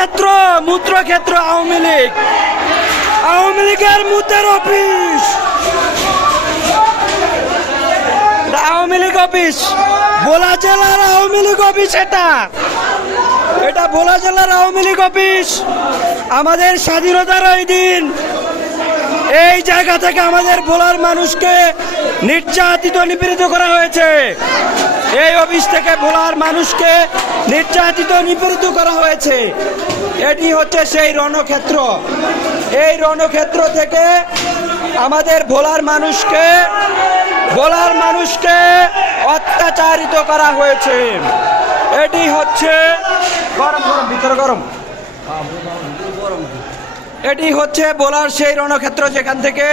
রণক্ষেত্র আওয়ামী লীগ। আওয়ামী লীগের মুদ্রার office. Awami League office. Bhola জেলার আওয়ামী লীগ অফিস এটা। এটা ভোলা জেলার আওয়ামী লীগ অফিস। আমাদের স্বাধীনতার ওই দিন এই জায়গা থেকে আমাদের ভোলার মানুষকে নির্যাতিত, নিপীড়িত করা হয়েছে। এই অফিস থেকে ভোলার মানুষকে নির্যাতিত, নিপীড়িত করা হয়েছে। এটি হচ্ছে সেই রণক্ষেত্র। এই রণক্ষেত্র থেকে আমাদের ভোলার মানুষকে ভোলার মানুষকে অত্যাচারিত করা হয়েছে। এটি হচ্ছে গরম গরম, ভিতরে গরম। এটি হচ্ছে বোলার সেই রণক্ষেত্র যেখান থেকে